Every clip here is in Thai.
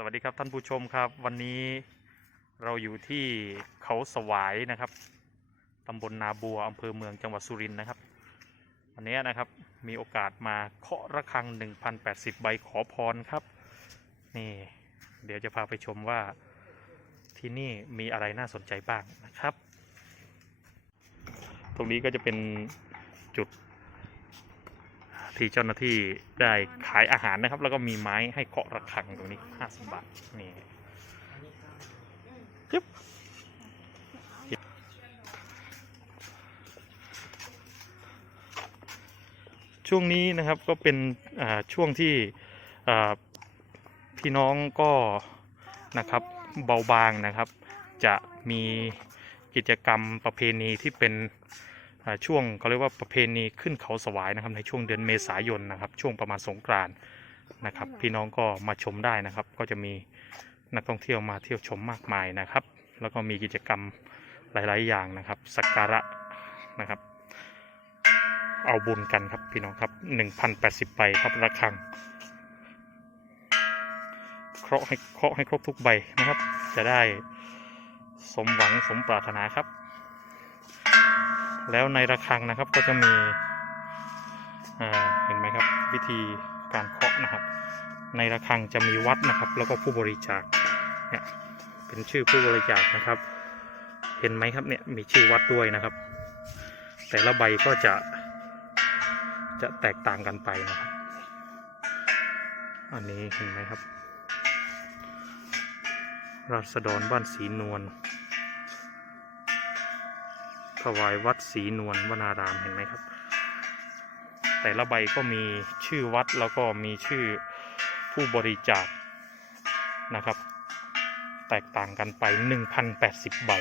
สวัสดีครับท่านผู้ชมครับ วันนี้เราอยู่ที่เขาสวายนะครับตำบลนาบัวอำเภอเมืองจังหวัดสุรินทร์นะครับวันนี้นะครับมีโอกาสมาเคาะระฆัง 1,080 ใบขอพรครับ นี่ เดี๋ยวจะพาไปชมว่าที่นี่มีอะไรน่าสนใจบ้างนะครับ ตรงนี้ก็จะเป็น ที่เจ้าหน้าที่ได้ขายอาหารนะครับ แล้วก็มีไม้ให้เคาะระฆังตรงนี้50บาทนี่จึ๊บช่วงนี้นะครับก็เป็นช่วงที่พี่น้องก็นะครับเบาบางนะครับ จะมีกิจกรรมประเพณีที่เป็น ช่วงเขาเรียกว่าประเพณีขึ้นเขาสวายนะครับในช่วงเดือนเมษายนนะครับ ช่วงประมาณสงกรานต์นะครับ พี่น้องก็มาชมได้นะครับ ก็จะมีนักท่องเที่ยวมาเที่ยวชมมากมายนะครับ แล้วก็มีกิจกรรมหลาย ๆ อย่างนะครับสักการะนะครับ เอาบุญกันครับพี่น้องครับ 1,080ใบครับระฆังเคราะห์ให้เคราะห์ให้ครบทุกใบนะครับ จะได้สมหวังสมปรารถนาครับ แล้วในระฆังนะครับก็จะมีอ่าเห็นไหมครับวิธีการเคาะนะครับ ในระฆังจะมีวัดนะครับ แล้วก็ผู้บริจาคเนี่ยเป็นชื่อผู้บริจาคนะครับ เห็นไหมครับเนี่ยมีชื่อวัดด้วยนะครับ แต่ละใบก็จะจะแตกต่างกันไปนะครับ อันนี้เห็นไหมครับ ราษฎรบ้านศรีนวล วายวัดศรีนวลวนารามเห็นไหมครับ แต่ละใบก็มีชื่อวัดแล้วก็มีชื่อผู้บริจาคนะครับ แตกต่างกันไป 1,080 ใบ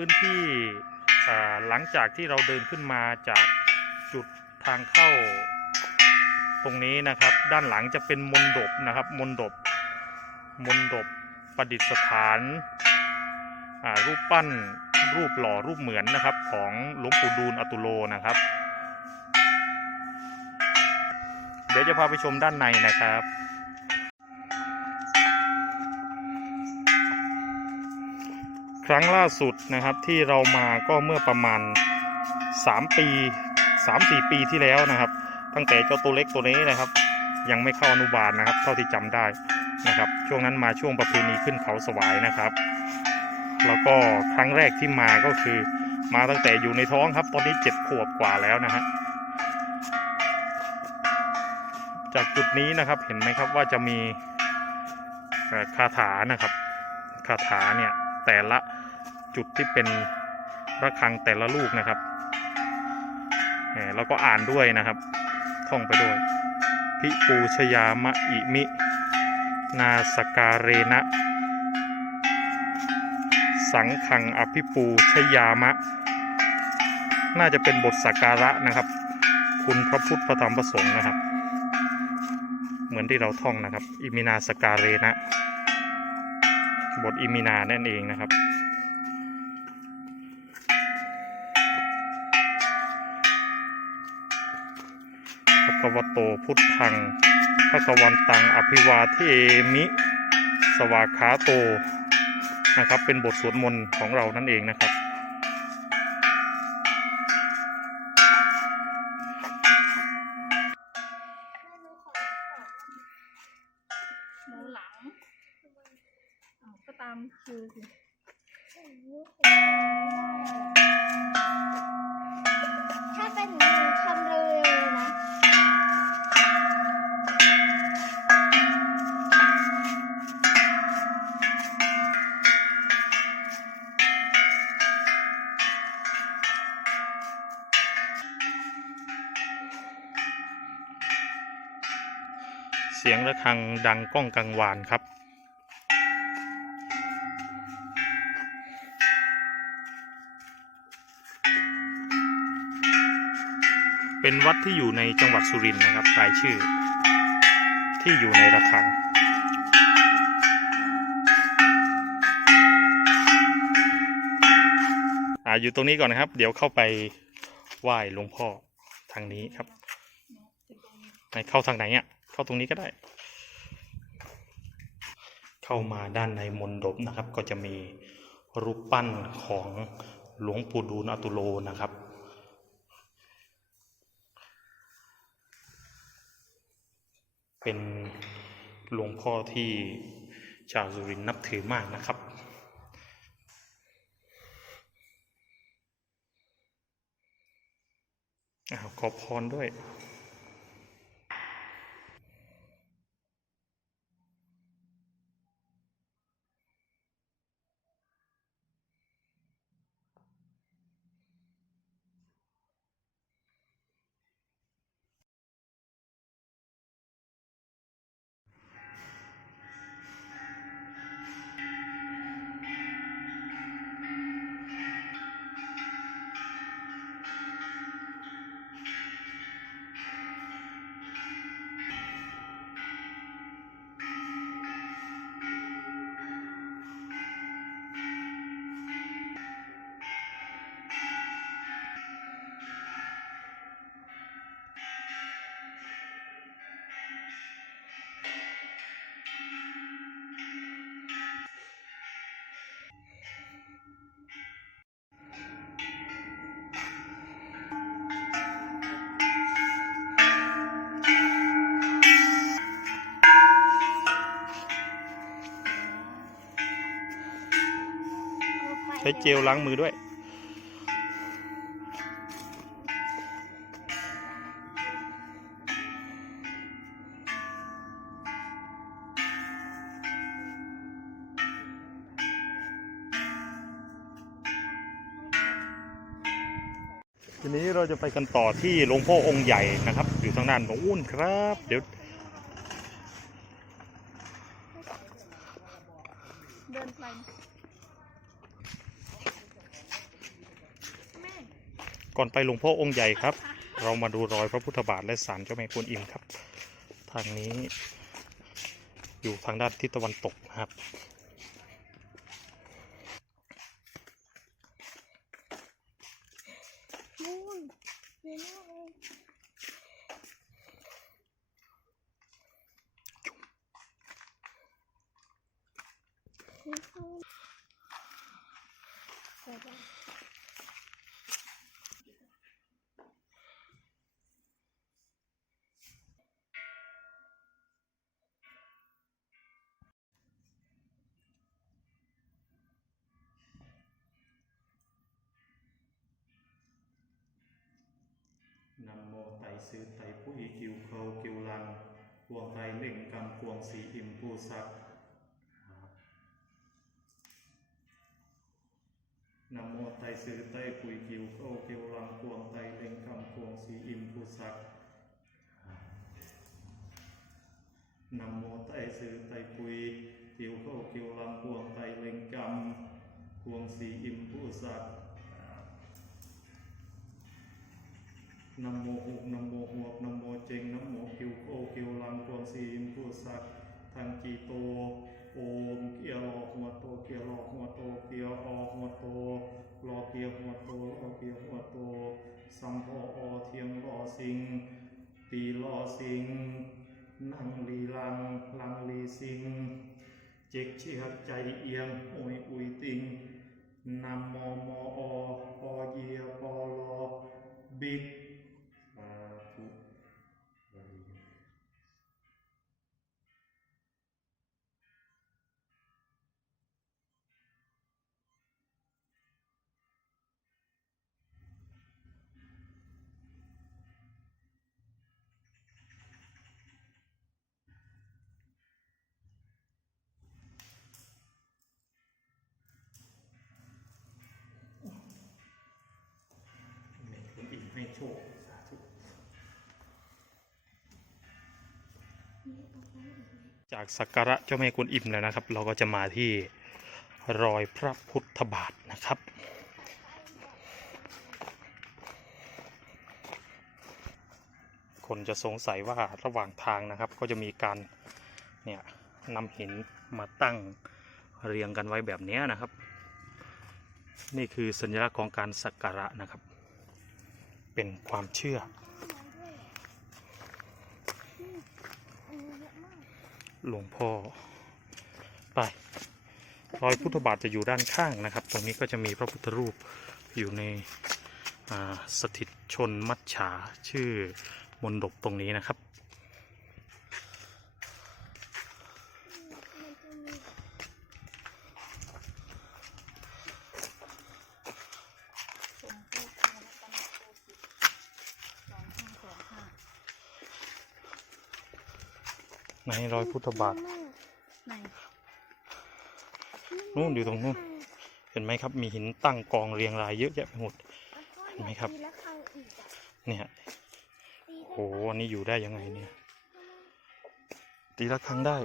พื้นที่หลังจากที่เราเดินขึ้นมาจากจุดทางเข้าตรงนี้นะครับ ด้านหลังจะเป็นมนดบนะครับมนดบมนดบประดิษฐานารูปปั้นรูปหล่อรูปเหมือนนะครับของหลวงปู่ดูลอตุโลนะครับ เดี๋ยวจะพาไปชมด้านในนะครับ ครั้งล่าสุดนะครับที่เรามาก็เมื่อประมาณ 3 ปี 3-4 ปีที่แล้วนะครับ ตั้งแต่เจ้าตัวเล็กตัวนี้นะครับ ยังไม่เข้าอนุบาลนะครับ เท่าที่จำได้นะครับ ช่วงนั้นมาช่วงประเพณีขึ้นเขาสวายนะครับ แล้วก็ครั้งแรกที่มาก็คือมาตั้งแต่อยู่ในท้องครับ ตอนนี้เจ็ดขวบกว่าแล้วนะฮะจากจุดนี้นะครับเห็นไหมครับว่าจะมีคาถานะครับคาถาเนี่ยแต่ละ จุดที่เป็นระฆังแต่ละลูกนะครับเอ่อแล้วก็อ่านด้วยนะครับ ท่องไปด้วย พิปูชยามะอิมิ นาสการเรนะสังขังอภิปูชยามะ น่าจะเป็นบทสักการะนะครับ คุณพระพุทธพระธรรมพระสงฆ์นะครับ เหมือนที่เราท่องนะครับ อิมินาสการเรนะบทอิมินานั่นเองนะครับ ภะคะ วโตพุทธังภะควันตังอภิวาเทมิ สวากขาโตนะครับ เป็นบทสวดมนต์ของเรานั่นเองนะครับ หมูหลังก็ตามคิวสิ ถ้าเป็นหนูหนูทำเร็วๆนะ เสียง ระฆังดังก้องกังวานครับ เป็นวัดที่อยู่ในจังหวัดสุรินทร์นะครับรายชื่อ ที่อยู่ในระฆังอ่าอยู่ตรงนี้ก่อนนะครับ เดี๋ยวเข้าไปไหว้หลวงพ่อทางนี้ครับไหนเข้าทางไหนอะ เข้าตรงนี้ก็ได้ เข้ามาด้านในมณฑปนะครับ ก็จะมีรูปปั้นของหลวงปู่ดูลอตุโลนะครับ เป็นหลวงพ่อที่ชาวสุรินทร์นับถือมากนะครับอ้าวขอพรด้วย ช้เจลล้างมือด้วย ทีนี้เราจะไปกันต่อที่หลวงพ่อองค์ใหญ่นะครับ อยู่ทางด้านโน้นครับ เดี๋ยว เดินไปแม่ ก่อนไปหลวงพ่อองค์ใหญ่ครับ เรามาดูรอยพระพุทธบาทและศาลเจ้าแม่กวนอิมครับ ทางนี้ อยู่ทางด้านทิศตะวันตกนะครับ นู่นอยู่นู่นเองนี่คือเดี๋ยวก่อน นำโมไตซื้อไตผู้อีกิวเขากิวลังพวงไตเล่งกำพวงสีอิมผู้ซักนำโมไตซื้อไตปุยกิวเขากิวลังพวงไตเล่งกำพวงสีอิมผู้ซักนำโมไตซื้อไตปุยกิวเขากิวลังพวงไตเล่งกำพวงสีอิมผู้ซัก นโมหุกนโมหวกนโมเจงนโมคิวโคคิวลังควงซีมผู้สักทังกีโตโอมเกียวรอหัวโตเกียวรอหัวโตเกียวอหัวโตรอเกียวหัวโตรอเกียวหัวโตสัมพออเทียงรอสิงตีรอสิงนั่งลีลังลังลีสิงเจ็กเชียกใจเอียงโอยอุยติงนำมอมออปอเยียปอลอบิก จากสักการะเจ้าแม่กวนอิมแล้วนะครับ เราก็จะมาที่รอยพระพุทธบาทนะครับ คนจะสงสัยว่าระหว่างทางนะครับ ก็จะมีการเนี่ยนำหินมาตั้งเรียงกันไว้แบบนี้นะครับ นี่คือสัญลักษณ์ของการสักการะนะครับ เป็นความเชื่อ อันนี้เยอะมาก หลวงพ่อไปรอยพุทธบาทจะอยู่ด้านข้างนะครับ ตรงนี้ก็จะมีพระพุทธรูปอยู่ในสถิตชนมัชชาชื่อมนดบตรงนี้นะครับ รอยพุทธบาทไหนนู่นอยู่ตรงนู้นเห็นไหมครับ มีหินตั้งกองเรียงรายเยอะแยะไปหมดเห็นไหมครับ เนี่ยตีได้โหอันนี้อยู่ได้ยังไงเนี่ย ตีละครั้งได้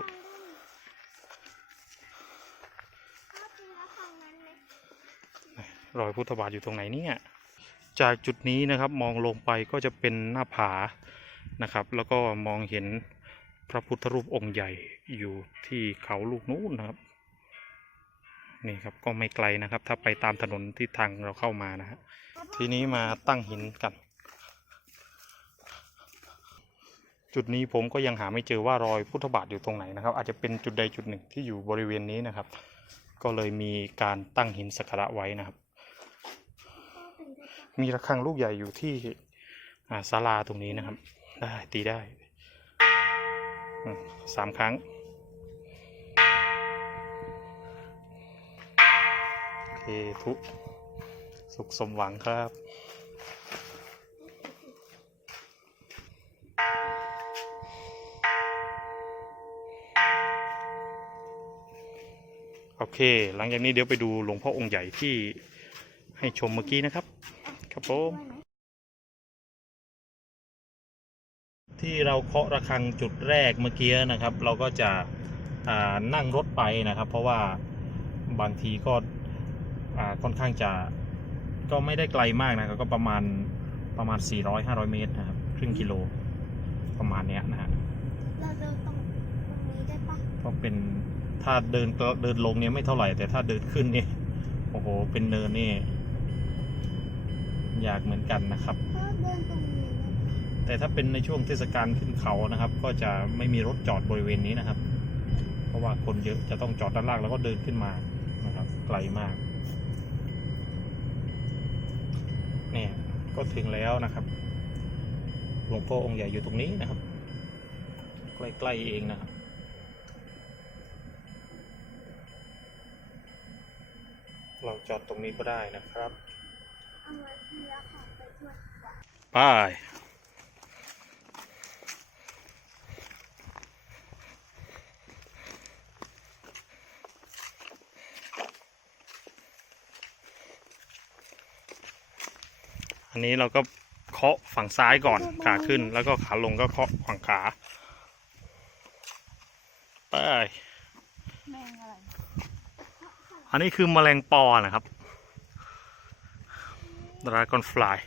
รอยพุทธบาทอยู่ตรงไหนเนี่ย จากจุดนี้นะครับมองลงไปก็จะเป็นหน้าผานะครับ แล้วก็มองเห็น ระพุทธรูปองค์ใหญ่อยู่ที่เขาลูกนู้นนะครับ นี่ครับก็ไม่ไกลนะครับ ถ้าไปตามถนนที่ทางเราเข้ามานะฮะทีนี้มาตั้งหินกัน จุดนี้ผมก็ยังหาไม่เจอว่ารอยพุทธบาทอยู่ตรงไหนนะครับ อาจจะเป็นจุดใดจุดหนึ่งที่อยู่บริเวณนี้นะครับ ก็เลยมีการตั้งหินสักการะไว้นะครับ มีระฆังลูกใหญ่อยู่ที่ศาลาตรงนี้นะครับ ได้ตีได้ สามครั้ง โอเคทุกสุขสมหวังครับโอเค หลังจากนี้เดี๋ยวไปดูหลวงพ่อองค์ใหญ่ที่ให้ชมเมื่อกี้นะครับ ครับผม ที่เราเคาะระฆังจุดแรกเมื่อกี้นะครับ เราก็จะอ่านั่งรถไปนะครับ เพราะว่าบางทีก็อ่าค่อนข้างจะก็ไม่ได้ไกลมากนะครับ ก็ประมาณประมาณ 400-500 เมตรนะครับ ครึ่งกิโลประมาณเนี้ยนะฮะเราเดินตรงตรงนี้ได้ปะก็เป็นถ้าเดินเดินลงเนี่ยไม่เท่าไหร่ แต่ถ้าเดินขึ้นเนี่ยโอ้โหเป็นเนินนี่ยากเหมือนกันนะครับก็เดินตรงนี้ได้ปะ แต่ถ้าเป็นในช่วงเทศกาลขึ้นเขานะครับ ก็จะไม่มีรถจอดบริเวณนี้นะครับ เพราะว่าคนเยอะจะต้องจอดด้านล่างแล้วก็เดินขึ้นมานะครับ ไกลมากเนี่ยก็ถึงแล้วนะครับหลวงพ่อองค์ใหญ่อยู่ตรงนี้นะครับ ใกล้ๆเองนะครับเราจอดตรงนี้ก็ได้นะครับ เอาไว้ทีละของไปด้วยไป อันนี้เราก็เคาะฝั่งซ้ายก่อนขาขึ้นแล้วก็ขาลงก็เคาะฝั่งขาไปอันนี้คือแมลงปอนะครับดราก้อนฟลาย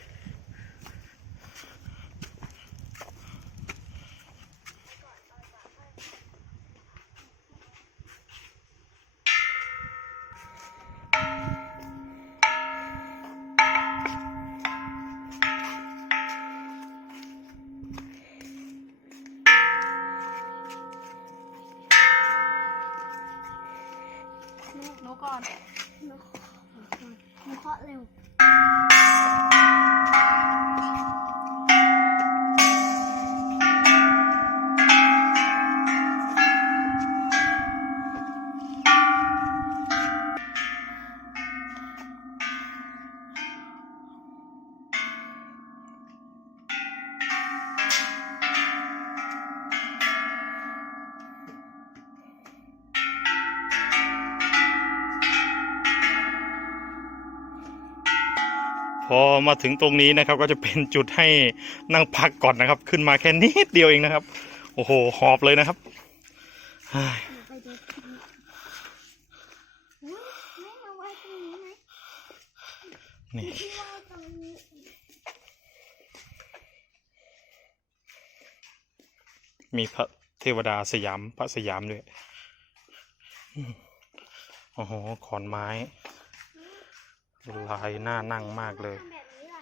พอมาถึงตรงนี้นะครับก็จะเป็นจุดให้นั่งพักก่อนนะครับ ขึ้นมาแค่นิดเดียวเองนะครับ โอ้โหหอบเลยนะครับนี่มีพระเทวดาสยามพระสยามด้วยโอ้โหขอนไม้ ลายน่านั่งมากเลยทำแบบนี้ล่ะ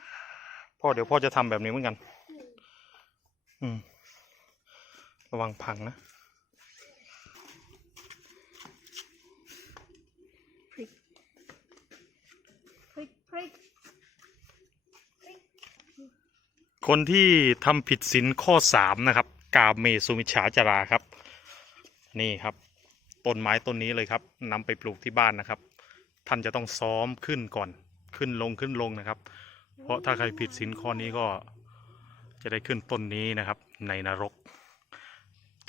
พ่อเดี๋ยวพ่อจะทำแบบนี้เหมือนกัน อืมอืมระวังพังนะพริกพริกคนที่ทำผิดศีลข้อสามนะครับ กาเมสุมิชฌาจาราครับ นี่ครับ ต้นไม้ต้นนี้เลยครับนำไปปลูกที่บ้านนะครับ ท่านจะต้องซ้อมขึ้นก่อนขึ้นลงขึ้นลงนะครับ เพราะถ้าใครผิดศีลข้อนี้ก็จะได้ขึ้นต้นนี้นะครับ ในนรก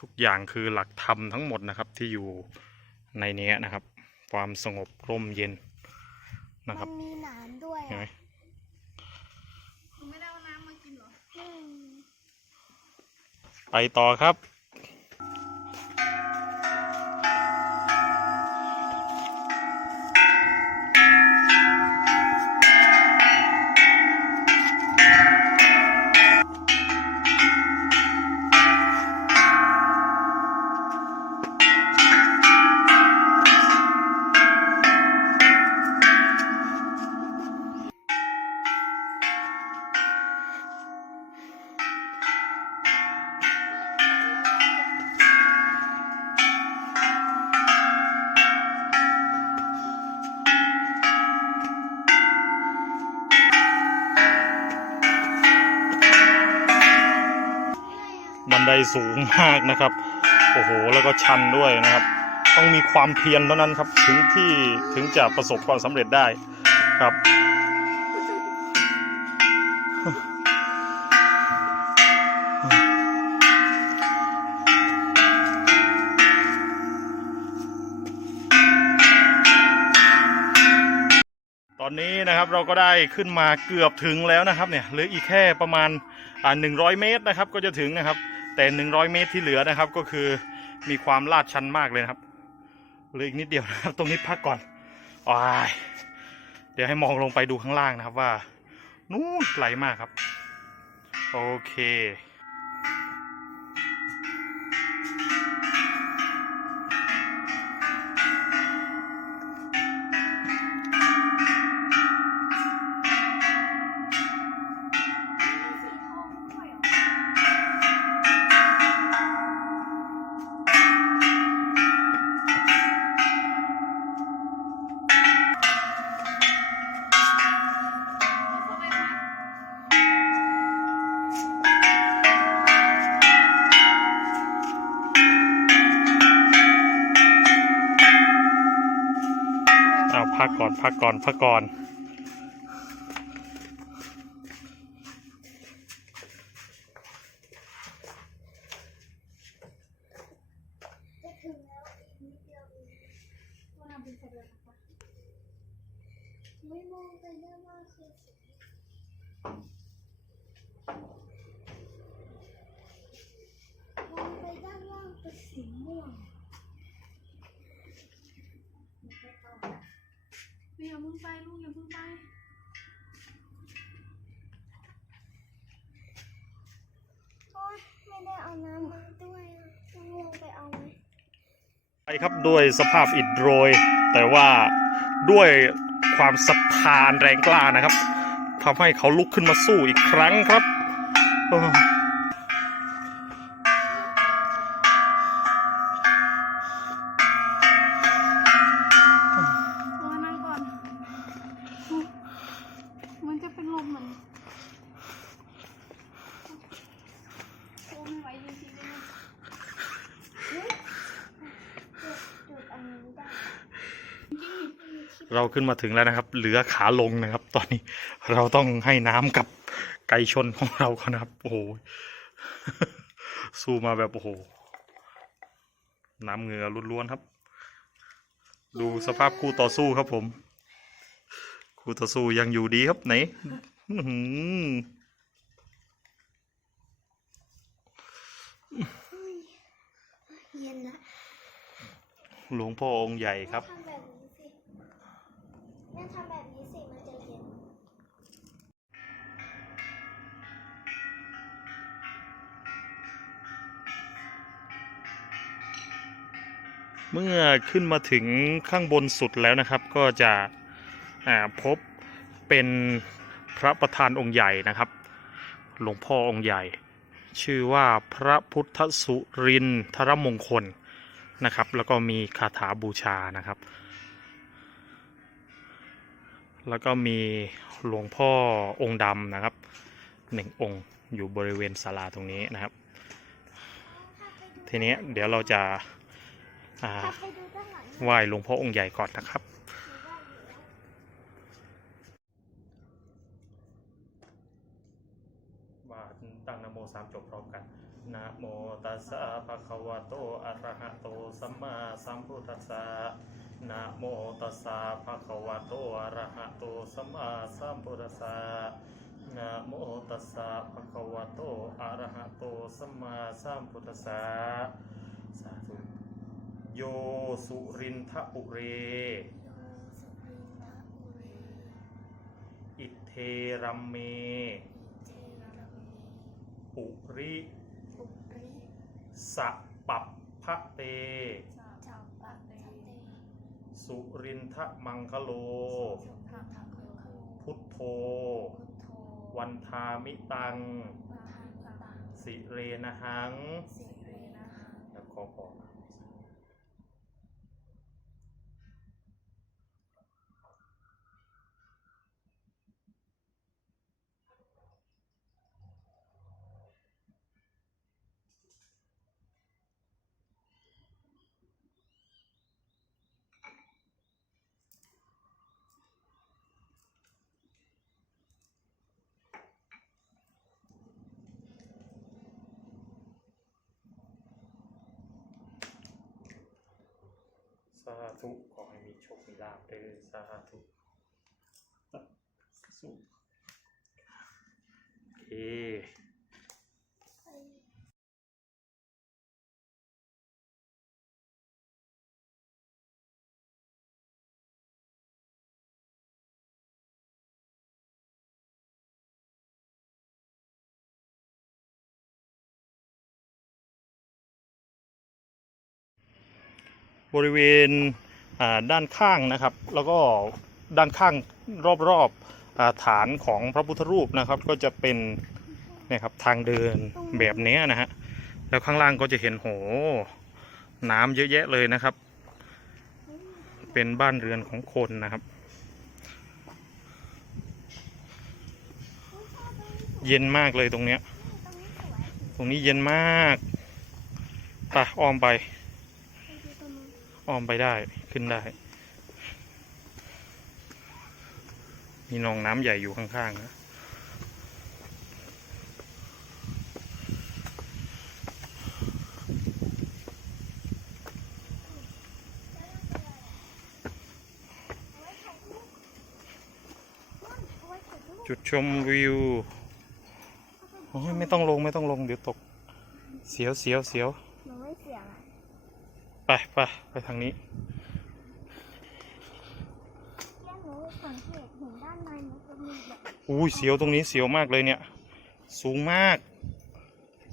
ทุกอย่างคือหลักธรรมทั้งหมดนะครับที่อยู่ในเนี้ยนะครับ ความสงบร่มเย็นนะคมัรับนมีหนามด้วยเห็นไหมอะคุณไม่ได้เอาน้ำมากินเหรออืมไปต่อครับ สูงมากนะครับ โอ้โหแล้วก็ชันด้วยนะครับ ต้องมีความเพียรเท่านั้นครับถึงที่ถึงจะประสบความสำเร็จได้ครับตอนนี้นะครับเราก็ได้ขึ้นมาเกือบถึงแล้วนะครับเนี่ยเหลืออีกแค่ประมาณอ่าหนึ่งร้อยเมตรนะครับก็จะถึงนะครับ แต่หนึ่งร้อยเมตรที่เหลือนะครับ ก็คือมีความลาดชันมากเลยนะครับเหลืออีกนิดเดียวนะครับ ตรงนี้พักก่อนอ้ายเดี๋ยวให้มองลงไปดูข้างล่างนะครับว่า นู่นไกลมากครับ โอเค พักก่อนพักก่อนพักก่อน จะถึงแล้วอีกนิดเดียวเอง ว่าน้ำเป็นเสด็จนะคะ ไม่มองไปด้านล่างคือสีมองไปด้านล่างเป็นสีม่วง พี่อย่าเพิ่งไปลูกอย่าเพิ่งไป โอ๊ยไม่ได้เอาน้ำมาด้วยอะต้องลงไปเอาไหม ไป ครับด้วยสภาพอิดโรย แต่ว่าด้วยความศรัทธานแรงกล้านะครับทำให้เขาลุกขึ้นมาสู้อีกครั้งครับเออ ตัวนั่งก่อนมันจะเป็นลมเหมือนโอ้ไม่ไหวจริงๆเลย เฮ้ยจุดจุดอันนี้ได้ เรา ขึ้นมาถึงแล้วนะครับ เหลือขาลงนะครับ ตอนนี้เราต้องให้น้ำกับไก่ชนของเราเขานะครับ โอ้โหสู้มาแบบโอ้โห น้ำเหงื่อล้วนๆครับ ดูสภาพคู่ต่อสู้ครับผม คู่ต่อสู้ยังอยู่ดีครับไหนอื้อหือเย็นละหลวงพ่อองค์ใหญ่ครับ เมื่อขึ้นมาถึงข้างบนสุดแล้วนะครับ ก็จะพบเป็นพระประธานองค์ใหญ่นะครับ หลวงพ่อองค์ใหญ่ ชื่อว่าพระพุทธสุรินทรมงคลนะครับ แล้วก็มีคาถาบูชานะครับ แล้วก็มีหลวงพ่อองค์ดำนะครับหนึ่งองค์อยู่บริเวณศาลาตรงนี้นะครับ ทีนี้เดี๋ยวเราจะ ไปดูด้านหลังไหว้หลวงพ่อองค์ใหญ่ก่อนนะครับว่าตั้งนะโมสามจบพร้อมกันนะโมตัสสะภะคะวะโต อะระหะโต สัมมาสัมพุทธัสสะนะโมตัสสะภะคะวะโต อะระหะโต สัมมาสัมพุทธัสสะนะโมตัสสะภะคะวะโต อะระหะโต สัมมาสัมพุทธัสสะสาธุ โยสุรินทปุเร อิเทรัมเม ปุริสะปัปพะเตจับปะเต สุรินทมังคโลทาทาโคพุทโธพุทโธ วันทามิตังวาหังตังสิเรนะหัง สิเรนะหัง แล้วขอพร สาธุขอให้มีโชค มีลาภเด้อสาธุสุโอเค บริเวณด้านข้างนะครับ แล้วก็ด้านข้างรอบๆอาฐานของพระพุทธรูปนะครับ ก็จะเป็นนี่ครับทางเดินแบบนี้นะฮะแล้วข้างล่างก็จะเห็นโหน้ำเยอะแยะเลยนะครับ เป็นบ้านเรือนของคนนะครับ เย็นมากเลยตรงเนี้ย ตรงนี้เย็นมากไปอ้อมไป อ้อมไปได้ขึ้นได้ มีหนองน้ำใหญ่อยู่ข้างๆนะจุดชมวิว โอ้ยไม่ต้องลงไม่ต้องลง เดี๋ยวตก เสียวเสียวเสียว หนูไม่เสียงอะ ไปไปไปทางนี้แค่หนูสังเกตเห็นด้านในมันจะมีแบบอุ้ยเสียวตรงนี้เสียวมากเลยเนี่ย สูงมาก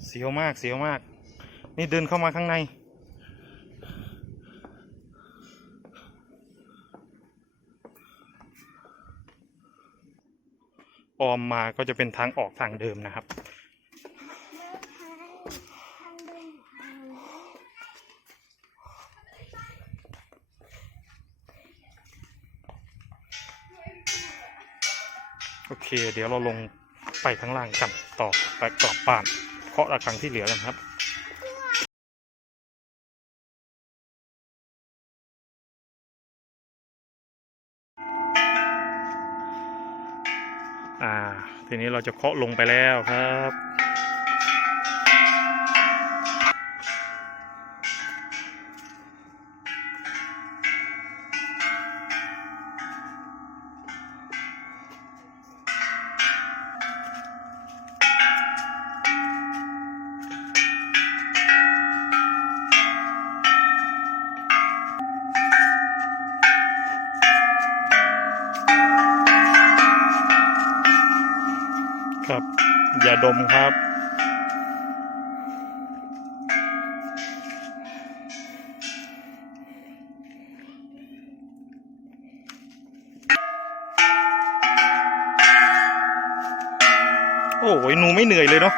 เสียวมากเสียวมาก นี่เดินเข้ามาข้างใน ออมมาก็จะเป็นทางออกทางเดิมนะครับ เคเดี๋ยวเราลงไปข้างล่างกันต่อไปกลับบ้านเคาะระฆังที่เหลือกันครับอ่าทีนี้เราจะเคาะลงไปแล้วครับ ครับ อย่าดมครับ โอ้ยหนูไม่เหนื่อยเลยเนาะ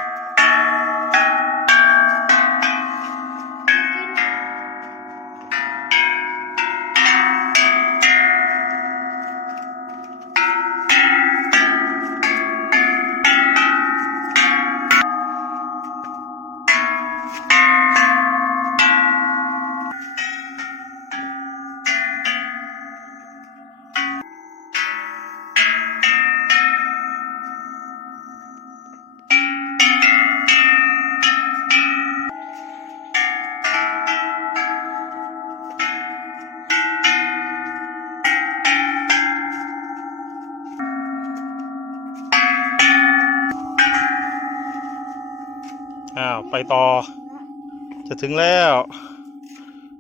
ไปต่อ จะถึงแล้ว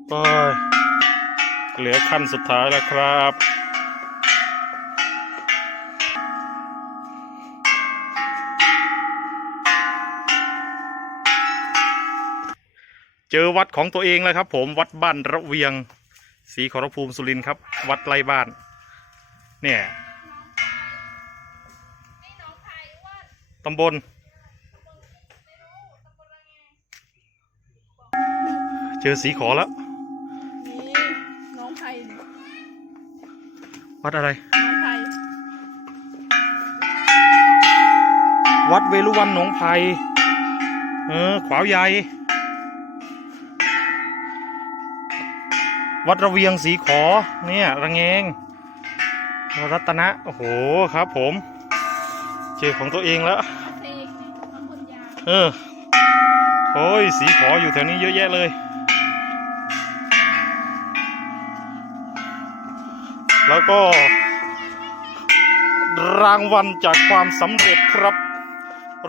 โอ้ยเหลือขั้นสุดท้ายแล้วครับ เจอวัดของตัวเองแล้วครับ ผมวัดบ้านระเวียงศรีขอรภูมิสุรินทร์ครับ วัดไร่บ้าน เนี่ยตำบล ไม่รู้ตำบลอะไรไง เจอสีขอแล้ว นี่น้องไผ่นี่วัดอะไร น้องไผ่วัดเวลุวันหนองไผ่เออ ขวาวใหญ่ วัดระเวียงสีขอ เนี่ยระแงง รัตนะ โอ้โห ครับผม เจอของตัวเองแล้วเสกนี่บางคนยางเออ โอ้ย สีขออยู่แถวนี้เยอะแยะเลย แล้วก็ รางวัลจากความสำเร็จครับ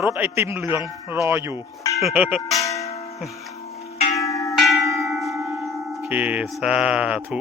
รถไอติมเหลืองรออยู่ โอเค สาธุ